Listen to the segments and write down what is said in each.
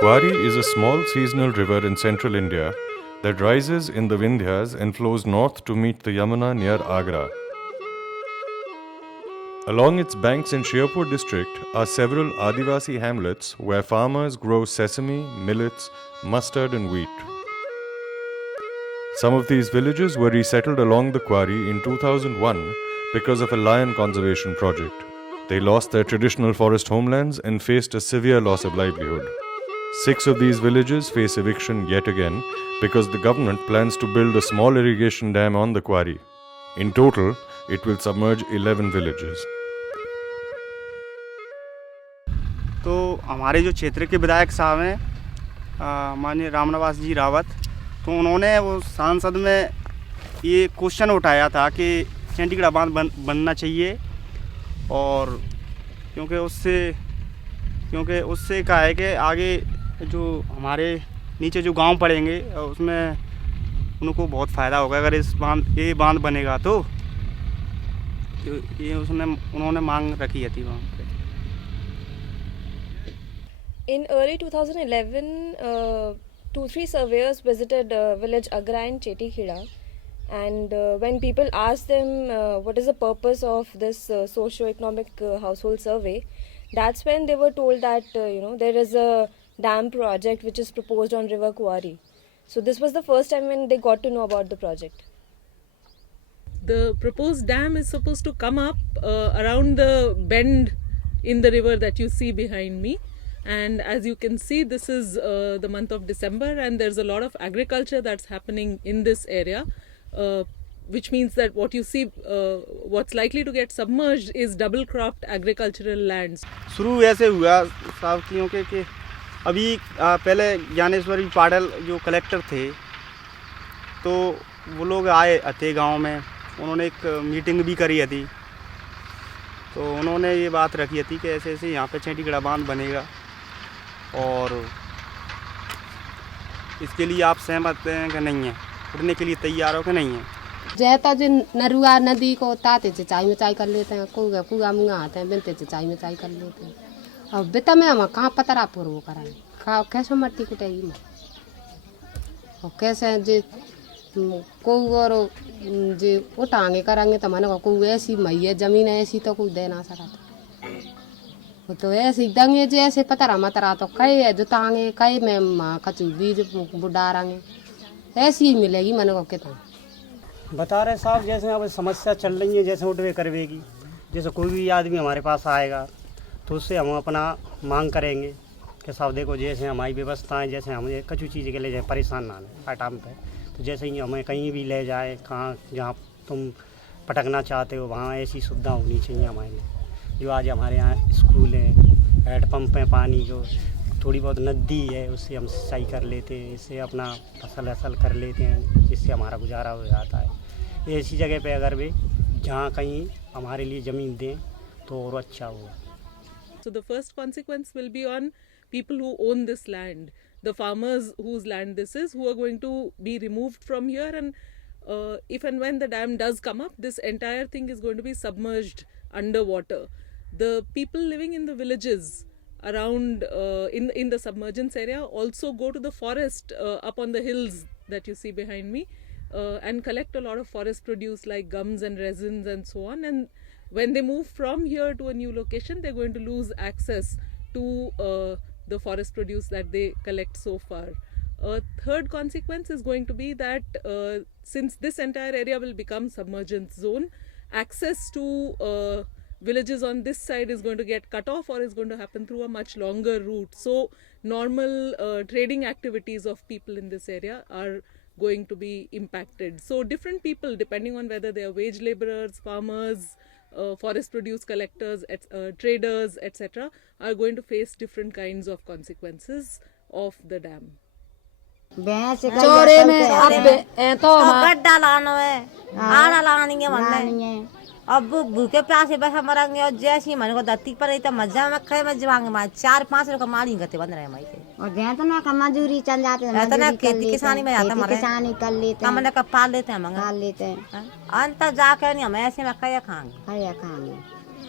Kwari is a small seasonal river in central India that rises in the Vindhyas and flows north to meet the Yamuna near Agra. Along its banks in Shirpur district are several Adivasi hamlets where farmers grow sesame, millets, mustard and wheat. Some of these villages were resettled along the Kwari in 2001 because of a lion conservation project. They lost their traditional forest homelands and faced a severe loss of livelihood. 6 of these villages face eviction yet again because the government plans to build a small irrigation dam on the Kwari. In total, it will submerge 11 villages. तो हमारे जो क्षेत्र के विधायक साहब हैं माननीय रामनिवास जी रावत, तो उन्होंने वो सांसद में ये क्वेश्चन उठाया था कि चंडीगढ़ बांध बनना चाहिए, और क्योंकि उससे क्या है कि आगे जो हमारे नीचे जो गांव पड़ेंगे उसमें उनको बहुत फ़ायदा होगा अगर ये बांध बनेगा तो ये उन्होंने मांग रखी थी वहाँ पे। In early 2011, 2-3 surveyors visited village Agra and Chetikhida, and when people asked them what is the purpose of this socio-economic household survey, that's when they were told that there is a dam project which is proposed on River Kwari. So this was the first time when they got to know about the project. The proposed dam is supposed to come up around the bend in the river that you see behind me. And as you can see, this is the month of December, and there's a lot of agriculture that's happening in this area, which means that what you see, what's likely to get submerged is double cropped agricultural lands. शुरू ऐसे हुआ साहब क्योंकि कि अभी पहले ज्ञानेश्वरी पाडल जो collector थे, तो वो लोग आए अते गांव में, उन्होंने एक मीटिंग भी करी थी, तो उन्होंने ये बात रखी थी कि ऐसे ऐसे यहाँ पे चंडीगढ़ बांध बनेगा और इसके लिए आप सहमत हैं कि नहीं है, उठने के लिए तैयार हो कि नहीं है। जैता जो नरुआ नदी को ताते सिंचाई मिंचाई कर लेते हैं, कुआ मुँगा आते हैं बिनते सिंचाई मिंचाई कर लेते हैं, और बिता में हम कहाँ पतरा पुर वो कराएं, कैसे मट्टी कुटेगी में, और कैसे जो कोई और जो उठाएंगे करेंगे तो मैंने कोई ऐसी मैया ज़मीन ऐसी तो कोई दे ना सका, तो ऐसे दंगे जैसे पतरा मतरा तो कई जुताएंगे कई में कचू बीज बुडारेंगे, ऐसी ही मिलेगी मैंने को कितना बता रहे साहब। जैसे अब समस्या चल रही है, जैसे उठवे करवेगी, जैसे कोई भी आदमी हमारे पास आएगा तो उससे हम अपना मांग करेंगे कि साहब देखो जैसे हमारी व्यवस्थाएं, जैसे हमें कचू चीज़ के ले जाए परेशान ना लें हर टाइम पे, तो जैसे ही हमें कहीं भी ले जाए, कहाँ जहाँ तुम पटकना चाहते हो वहाँ ऐसी सुविधा होनी चाहिए हमारे लिए। जो आज हमारे यहाँ स्कूल है, हैंडपम्प है, पानी जो थोड़ी बहुत नदी है उससे हम सिंचाई कर लेते हैं, इससे अपना फसल कर लेते हैं, जिससे हमारा गुजारा हो जाता है। ऐसी जगह पे अगर भी जहाँ कहीं हमारे लिए ज़मीन दें तो और अच्छा होगा। So the first consequence will be on people who own this land, the farmers whose land this is, who are going to be removed from here, and if and when the dam does come up, this entire thing is going to be submerged underwater. The people living in the villages around in the submergence area also go to the forest up on the hills that you see behind me and collect a lot of forest produce like gums and resins and so on, and when they move from here to a new location, they're going to lose access to the forest produce that they collect so far. A third consequence is going to be that since this entire area will become submergence zone, access to villages on this side is going to get cut off or is going to happen through a much longer route. So normal trading activities of people in this area are going to be impacted. So different people, depending on whether they are wage laborers, farmers, forest produce collectors, traders, etc., are going to face different kinds of consequences of the dam. चोरे में अब तो गड्ढा लाना है, आना लानी है मन अब भूखे प्यासे बैठा मरेंगे, और जैसी मन को धरती पर रही तो मजा में खाए में जवांगे मार 4-5 लोग मारी गते बन रहे हैं माइके, और जहाँ तो ना मजदूरी चल जाते हैं, मजदूरी खेती किसानी में जाता है, किसानी कर लेते हैं, हमने कब पाल लेते हैं, मंगा लेते हैं, अंत जाके नहीं हम ऐसे में खाया खाएंगे।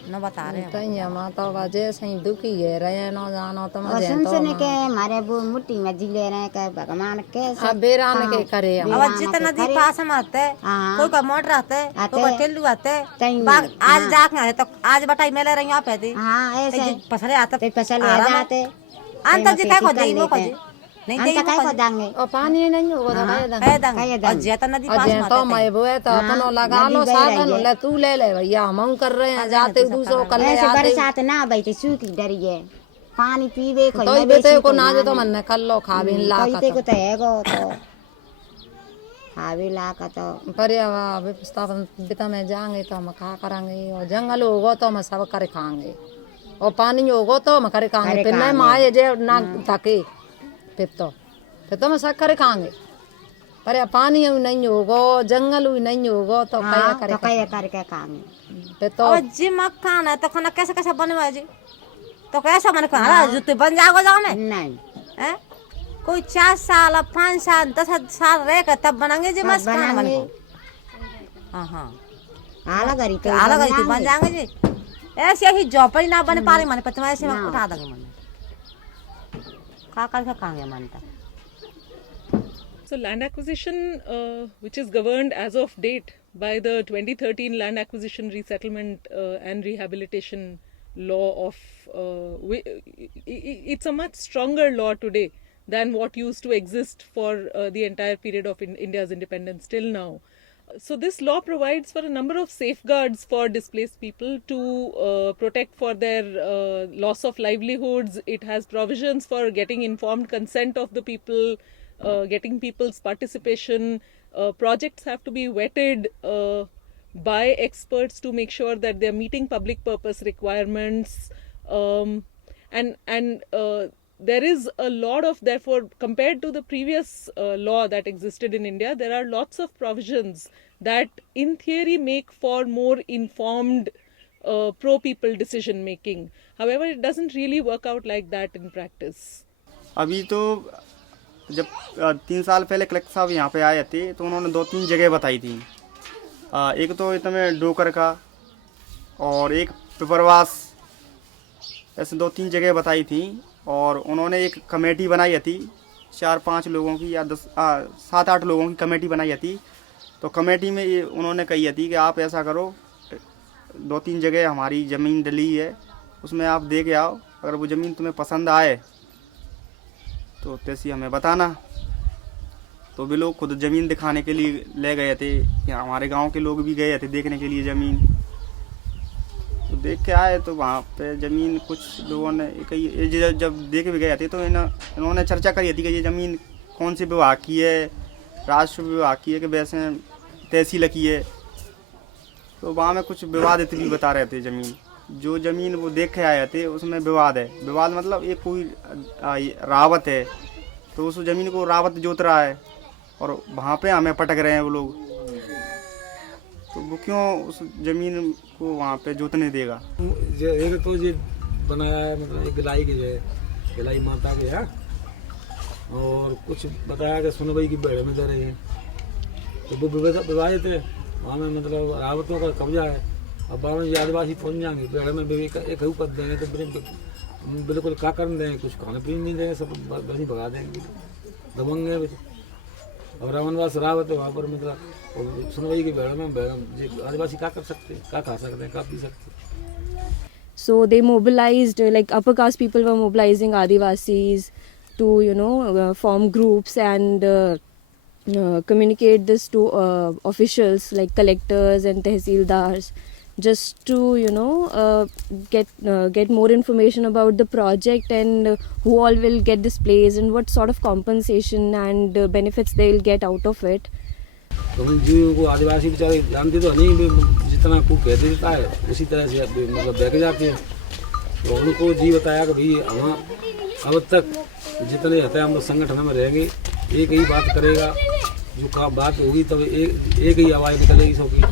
न बता रहे हैं तैया माता का जैसे ही दुखी है रहे न जानो तो और मजे सुन तो सुन के हमारे वो मुट्ठी में जी ले रहे हैं कि भगवान कैसे अब बेरान के करे हम। अब जितना नदी पास में आते हाँ। कोई का मोटर आते कोई का टेल्लू आते तैया, बाग आज जाके आए तो आज बटाई मेले रही आप है हाँ ऐसे पसरे आते ते फसल ले जाते अंत जिता को दे वो को नहीं दे अंत काय को दांगे और पानी नहीं होगा तो कहे दंग है दंग कहे और दंग। जेता नदी पास अजय में तो आते मैं वो है तो अपनो लगा लो नदी बह रही साधन है। ले तू ले ले भैया हम कर रहे हैं जाते दूसरों कर ले ऐसे आते बरसात ना बैठे सूखी डरी है पानी पीवे तो ही बेटे को ना जो तो मन कर लो खा भी ला कईते को तो हैगो तो खावे ला का तो पर व्यवस्थापन बिता में जाएंगे तो हम खा करेंगे और जंगल होगा तो हम सब कर खाएंगे और पानी होगा तो हम कर खाएंगे फिर नहीं माए जे ना थके फिर तो हम सब कर खाएंगे पर पानी नहीं होगा जंगल नहीं होगा तो क्या करे कहे करके खाएंगे फिर तो और जी मक्खन है तो खाना कैसे कैसे बनवा जी तो कैसा मन खाना जूते बन जाओगे जाओ में नहीं हैं कोई 4 साल 5 साल 10 साल रह कर तब बनाएंगे जी मस्त खाना बन हाँ हाँ आला गरी तो आला गई थी बन जाएंगे जी ऐसे ही झोपड़ी ना बन पा रही मन पर तुम्हारे से उठा देंगे मन खा कर खाएंगे मन तक So land acquisition, which is governed as of date by the 2013 Land Acquisition Resettlement and Rehabilitation Law of, it's a much stronger law today than what used to exist for the entire period of India's independence till now. So this law provides for a number of safeguards for displaced people to protect for their loss of livelihoods. It has provisions for getting informed consent of the people, getting people's participation. Projects have to be vetted by experts to make sure that they're meeting public purpose requirements. And there is a lot of, therefore, compared to the previous law that existed in India, there are lots of provisions that in theory make for more informed pro-people decision making. However, it doesn't really work out like that in practice. अभी तो जब 3 साल पहले collector साहब यहाँ पे आए थे तो उन्होंने 2-3 जगह बताई थी। एक तो इसमें डोकर का और एक पिपरवास, ऐसे 2-3 जगह बताई थी। और उन्होंने एक कमेटी बनाई थी 4-5 लोगों की या 7-8 लोगों की कमेटी बनाई थी। तो कमेटी में ये उन्होंने कही थी कि आप ऐसा करो, 2-3 जगह हमारी ज़मीन डली है उसमें आप दे के आओ, अगर वो ज़मीन तुम्हें पसंद आए तो तैसी हमें बताना। तो वे लोग खुद ज़मीन दिखाने के लिए ले गए थे, या हमारे गांव के लोग भी गए थे देखने के लिए ज़मीन। तो देख के आए तो वहाँ पे ज़मीन कुछ लोगों ने कई जब देख भी गए थे तो इन्होंने चर्चा करी थी कि ये ज़मीन कौन से विभाग की है, राजस्व विभाग की है कि वैसे तहसील की है। तो वहाँ में कुछ विवादित भी बता रहे थे ज़मीन। जो ज़मीन वो देख के आए थे उसमें विवाद है। विवाद मतलब एक कोई रावत है तो उस ज़मीन को रावत जोत रहा है और वहाँ पे हमें पटक रहे हैं वो लोग। तो वो क्यों उस ज़मीन को वहाँ पे जोतने देगा? एक तो ये बनाया है मतलब एक गिलाई की जो है गिलाई माता के है, और कुछ बताया कि सुनवाई की बेड़े में दे रहे हैं। तो वो विवादित है, वहाँ में मतलब रावतों का कब्जा है। अब वहाँ में आदिवासी पहुँच जाएंगे बेड़े में भी एक ही पद देंगे तो बिल्कुल क्या कर देंगे, कुछ खाने पीने नहीं देंगे, सब वहीं भगा देंगे, दबंगे। और रावणवास रावत है वहाँ पर मतलब सुनवाई की बेड़े में आदिवासी क्या कर सकते हैं, क्या खा सकते हैं, क्या पी सकते हैं। So they mobilized, like upper caste people were mobilizing Adivasis to, form groups and communicate this to officials like collectors and tehsildars, just to, get more information about the project and who all will get this place and what sort of compensation and benefits they will get out of it. तो जीव को आदिवासी बेचारे जानते तो नहीं, जितना को कह देता है उसी तरह से मतलब बह जाते हैं। तो उनको जी बताया कि भाई हम अब तक जितने रहते हैं हम लोग संगठन में रहेंगे, एक ही बात करेगा, जो बात होगी तब एक ही आवाज़ निकलेगी सबकी।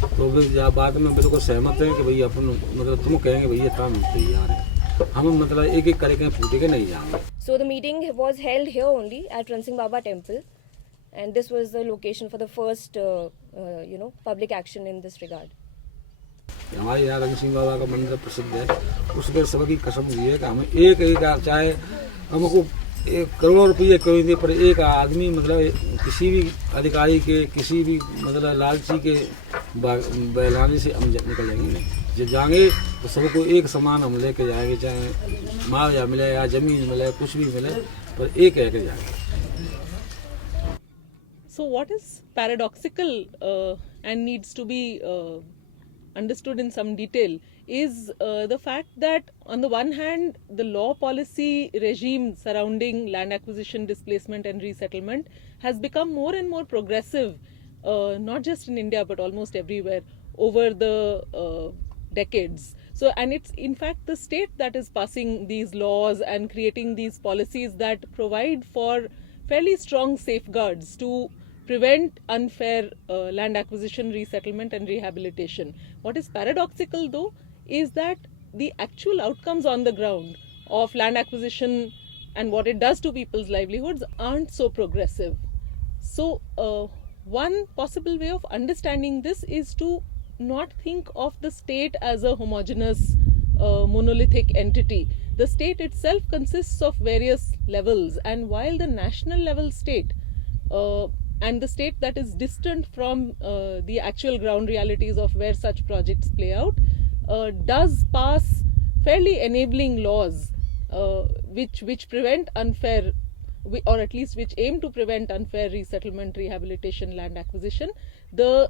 तो फिर बात में बिल्कुल सहमत हैं कि भाई अपन मतलब तुम कहेंगे भैया काम तैयार है, हम मतलब एक एक करके फूटे के नहीं जाएंगे। So the meeting was held here only at Ranasingh Baba Temple, and this was the location for the first, public action in this regard. हमारे यहाँ रणजीत सिंह बाबा का मंदिर प्रसिद्ध है, उसमें सबकी कसम हुई है कि हमें एक चाहे हमको 1 करोड़ रुपये करेंगे, पर एक आदमी मतलब किसी भी अधिकारी के, किसी भी मतलब लालची के बहलाने से हम निकल जाएंगे नहीं। जब जाएंगे तो सबको एक समान हम लेके जाएंगे, चाहे मुआवजा मिले या ज़मीन मिले, कुछ भी मिले, पर एक लेके जाएंगे। So what is paradoxical and needs to be understood in some detail is the fact that on the one hand the law policy regime surrounding land acquisition, displacement and resettlement has become more and more progressive, not just in India but almost everywhere over the decades. So, and it's in fact the state that is passing these laws and creating these policies that provide for fairly strong safeguards to prevent unfair land acquisition, resettlement and rehabilitation. What is paradoxical though is that the actual outcomes on the ground of land acquisition and what it does to people's livelihoods aren't so progressive. So one possible way of understanding this is to not think of the state as a homogeneous monolithic entity. The state itself consists of various levels, and while the national level state and the state that is distant from the actual ground realities of where such projects play out does pass fairly enabling laws which prevent unfair, or at least which aim to prevent unfair resettlement, rehabilitation, land acquisition. The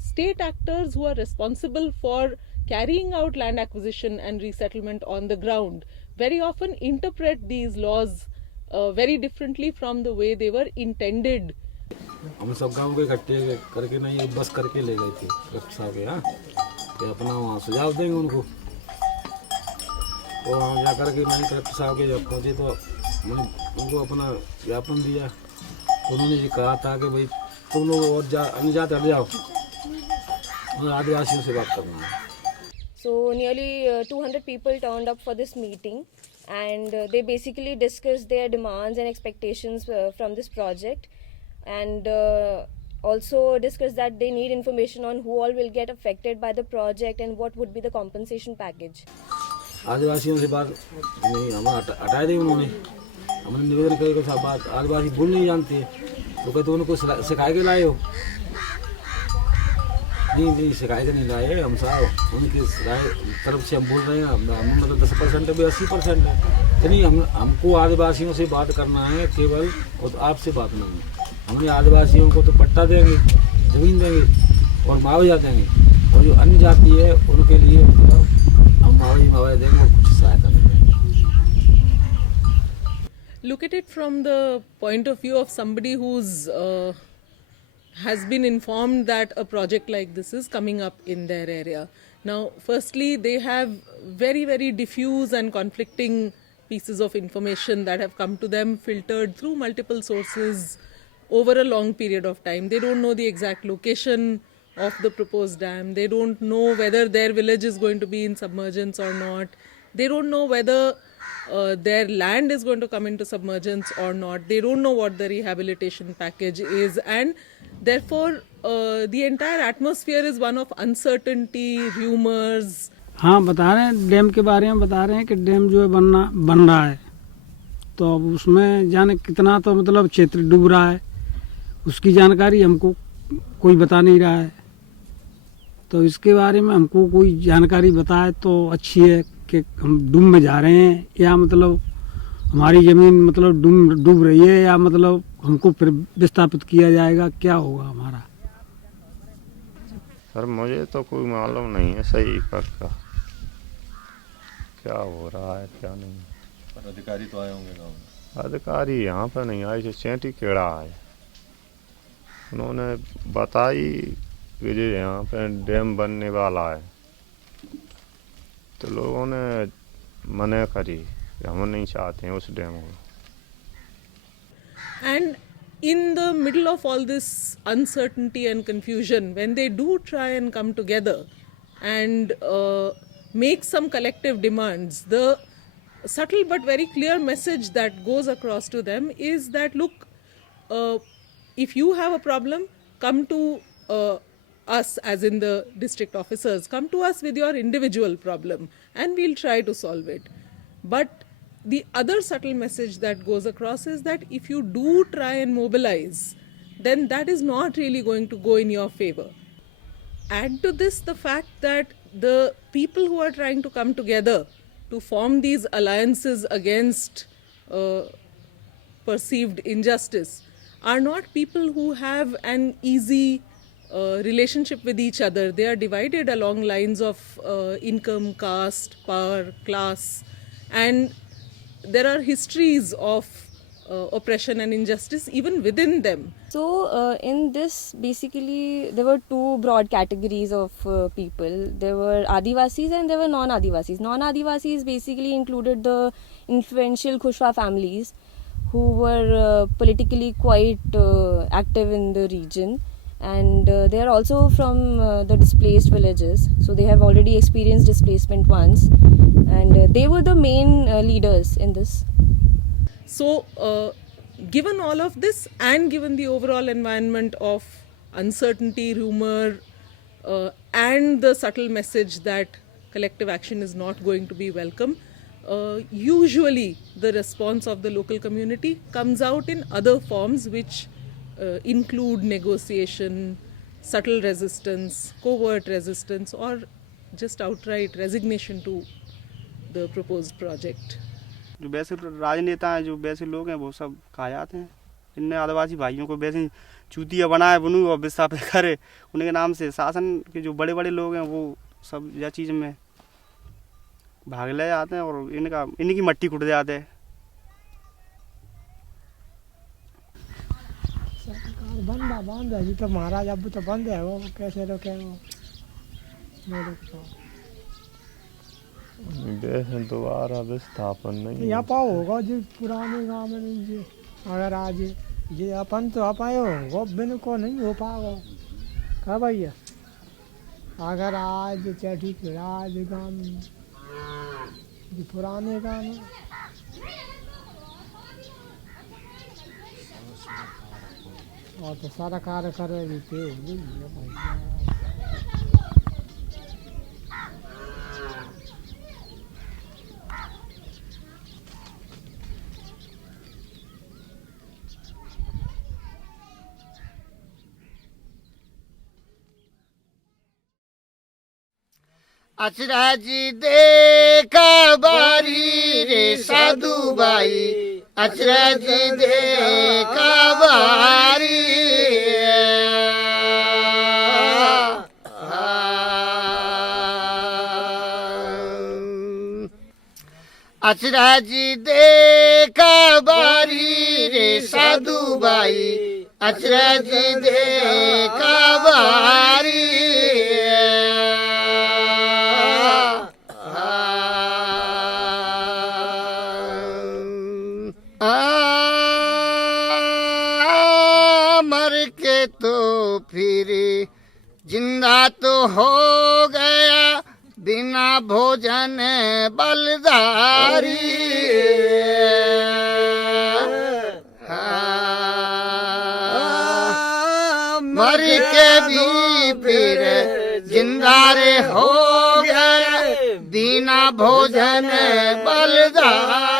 state actors who are responsible for carrying out land acquisition and resettlement on the ground very often interpret these laws very differently from the way they were intended. हम सब गांव के इकट्ठे करके नहीं बस करके ले गए थे कलेक्टर साहब के यहाँ, कि अपना वहाँ सुझाव देंगे उनको। तो वहाँ जा करके नहीं कलेक्टर साहब के जब पहुँचे तो मैंने उनको अपना ज्ञापन दिया। उन्होंने जी कहा था कि भाई तुम लोग और अनुजात हट जाओ, आदिवासियों से बात करना है। So nearly 200 people turned up for this meeting, and they basically discussed their demands and expectations from this project, and also discussed that they need information on who all will get affected by the project and what would be the compensation package. आदिवासियों से बात नहीं हम हटाए दी उन्होंने। हमने निवेदन किया कि साहब बात आदिवासी बोल नहीं जानते, तो कहते उनको सिखाए के लाए हो। नहीं सिखाए के नहीं लाए हम साहब, उनकी तरफ से हम बोल रहे हैं, हम मतलब 10% भी 80% है। तो नहीं हमको आदिवासियों से बात करना है केवल, और तो आपसे बात नहीं है। हमने आदिवासियों को तो पट्टा देंगे, जमीन देंगे और मुआवजा देंगे, और जो अन्य जाति है उनके लिए हम मुआवजा देंगे और कुछ सहायता देंगे। Look at it from the point of view of somebody who's has been informed that a project like this is coming up in their area. Now, firstly, they have very, very diffuse and conflicting pieces of information that have come to them, filtered through multiple sources over a long period of time. They don't know the exact location of the proposed dam. They don't know whether their village is going to be in submergence or not. They don't know whether their land is going to come into submergence or not. They don't know what the rehabilitation package is, and therefore the entire atmosphere is one of uncertainty, rumors. हाँ बता रहे हैं, dam के बारे में बता रहे हैं कि डैम जो है बन रहा है, तो अब उसमें जाने कितना तो मतलब क्षेत्र डूब रहा है, उसकी जानकारी हमको कोई बता नहीं रहा है। तो इसके बारे में हमको कोई जानकारी बताए तो अच्छी है कि हम डूब में जा रहे हैं या मतलब हमारी ज़मीन मतलब डूब रही है, या मतलब हमको फिर विस्थापित किया जाएगा, क्या होगा हमारा। सर मुझे तो कोई मालूम नहीं है सही पक्का क्या हो रहा है क्या नहीं। पर अधिकारी तो आए होंगे गाँव में। अधिकारी यहाँ पर नहीं आए, जो चेटी केड़ा आए, उन्होंने बताई कि जो यहाँ पे डैम बनने वाला है, तो लोगों ने मना करी, हम नहीं चाहते हैं उस डैम को। And in the middle of all this uncertainty and confusion, when they do try and come together and make some collective demands, the subtle but very clear message that goes across to them is that, look, if you have a problem, come to us, as in the district officers, come to us with your individual problem and we'll try to solve it. But the other subtle message that goes across is that if you do try and mobilize, then that is not really going to go in your favor. Add to this the fact that the people who are trying to come together to form these alliances against perceived injustice are not people who have an easy relationship with each other. They are divided along lines of income, caste, power, class, and there are histories of oppression and injustice even within them. So in this, basically there were two broad categories of people. There were Adivasis and there were non-Adivasis. Non-Adivasis basically included the influential Kushwa families who were politically quite active in the region, and they are also from the displaced villages, so they have already experienced displacement once, and they were the main leaders in this. So given all of this and given the overall environment of uncertainty, rumor, and the subtle message that collective action is not going to be welcome, usually the response of the local community comes out in other forms which include negotiation, subtle resistance, covert resistance, or just outright resignation to the proposed project. जो वैसे राजनेता हैं, जो वैसे लोग हैं, वो सब कहा जाते हैं। इनने आदिवासी भाइयों को वैसे चूतिया बनाए बनू और विस्थापित करे, उनके नाम से शासन के जो बड़े बड़े लोग हैं वो सब यह चीज़ में भाग ले जाते हैं और इनकी मट्टी कुट जाते हैं। सरकार बंद है जी, तो महाराज अब तो बंद है, वो कैसे रोके वो दोबारा विस्थापन नहीं यहाँ पाओ होगा जी पुराने गाँव में नहीं जी। अगर आज ये अपन तो आप आए हो बिन को नहीं हो पाओ कहा भैया। अगर आज चैठी आज गाँव में जी पुराने गाँव में और तो सारा कार्य करे अचरज देखा बारी रे साधु भाई, अचरज देखा बारी, अचरज देखा बारी रे साधु भाई, अचरज देखा बारी, मर के तो फिर जिंदा तो हो गया, बिना भोजन बलदारी, मर के भी फिर जिंदा रे हो गया, बिना भोजन बलदारी।